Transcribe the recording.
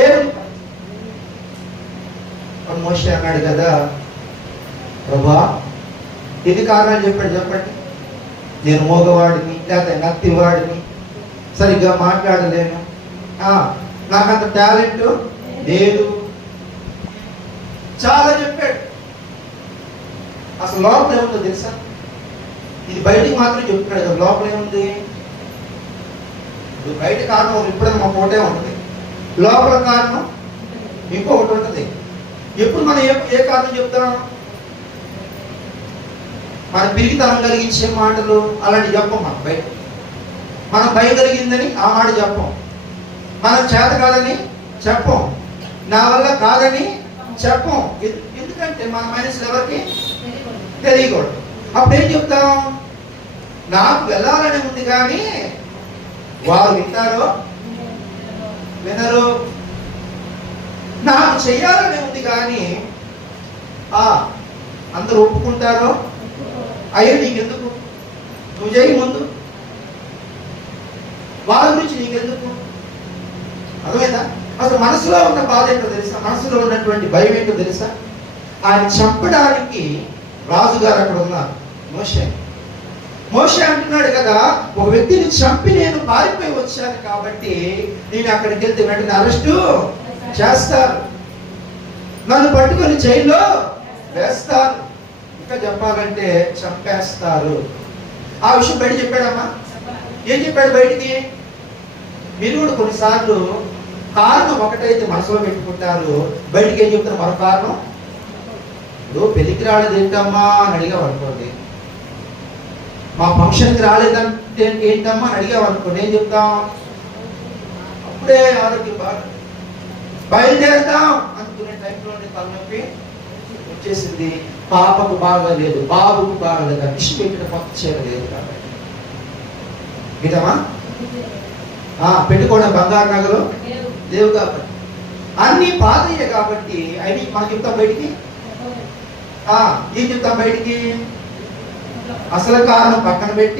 దేవుని మోషే అన్నాడు కదా ప్రభా ఎన్ని కారణాలు చెప్పాడు చెప్పండి. నేను మోగవాడిని లేకపోతే నత్తివాడిని సరిగ్గా మాట్లాడలేను. ఆ, నాకంత టాలెంట్ లేదు. చాలా చెప్పాడు. అసలు లోపల ఏముందో తెలుసా? ఇది బయటికి మాత్రం చెప్తున్నాడు కదా లోపల ఏముంది? బయట కారణం ఇప్పుడే మా ఫోటే ఉంటుంది. లోపల కారణం ఇంకొకటి ఉంటుంది. ఎప్పుడు మనం ఏ ఏ కారణం చెప్తాం? మన పిరిగితనం కలిగించే మాటలు అలాంటి చెప్పం మనం బయట. మనం భయం కలిగిందని ఆ మాట చెప్పం. మనం చేత కాదని చెప్పం. నా వల్ల కాదని చెప్పం. ఎందుకంటే మన మైనస్ ఎవరికి? తెలియకూడదు. అప్పుడు ఏం చెప్తాం? నాకు వెళ్ళాలని ఉంది కానీ వారు వింటారో? వినరు? నాకు చెయ్యాలని ఉంది కానీ ఆ అందరూ ఒప్పుకుంటారో? అయ్యో నీకెందుకు? నువ్వు చేయి ముందు. వాళ్ళ గురించి నీకెందుకు? అర్థమైందా? అసలు మనసులో ఉన్న బాధ ఏంటో తెలుసా? మనసులో ఉన్నటువంటి భయం ఏంటో తెలుసా? ఆయన చంపడానికి రాజుగారు అక్కడ ఉన్నారు మోషే. మోషే అంటున్నాడు కదా ఒక వ్యక్తిని చంపి నేను పారిపోయి వచ్చాను కాబట్టి నేను అక్కడికి వెళ్తే వెంటనే అరెస్టు చేస్తారు. నన్ను పట్టుకొని జైల్లో వేస్తారు. ఇంకా చెప్పాలంటే చంపేస్తారు. ఆ విషయం బయట చెప్పాడమ్మా. ఏం చెప్పాడు బయటికి? మీరు కూడా కొన్నిసార్లు కారణం ఒకటైతే మనసులో పెట్టుకుంటారు. బయటికి ఏం చెప్తారు? మరో కారణం? ఇప్పుడు పెళ్ళికి రాలేదు ఏంటమ్మా? అని అడిగావు అనుకోండి. మా ఫంక్షన్కి రాలేదంటే ఏంటమ్మా? అని అడిగావు అనుకోండి. ఏం చెప్తాం? అప్పుడే ఆరోగ్యం బాగా బయలుదేరుతాం చేసింది పాపకు బాగా లేదు బాబుకు బాగా లేదు విషి పెట్టిన కొత్త చీర లేదు కాబట్టి. విధమా ఆ, పెట్టుకోవడం బంగారు నగలు? లేవు కాబట్టి. అన్ని పాతయ్య కాబట్టి అవి మన చెప్తాం బయటికి? ఆ, ఏం చెప్తాం బయటికి? అసలు కారణం పక్కన పెట్టి